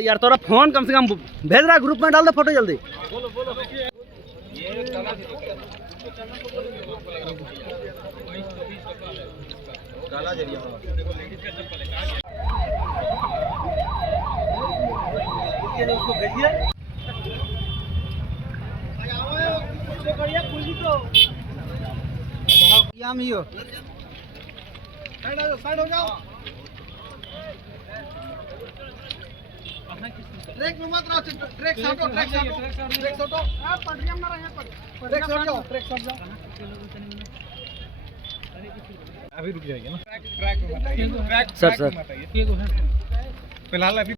यार तोरा फोन कम से कम भेज रहा, ग्रुप में डाल दे फोटो जल्दी। उसको भेजिए। साइड हो जाओ। ट्रैक में मत रहो, ट्रैक हटो, ट्रैक हटो। आप पटरिया में रहे पर ट्रैक हट जाओ, ट्रैक हट जाओ। अभी रुक जाएगी ना, ट्रैक में बताइए, ट्रैक सर फिलहाल अभी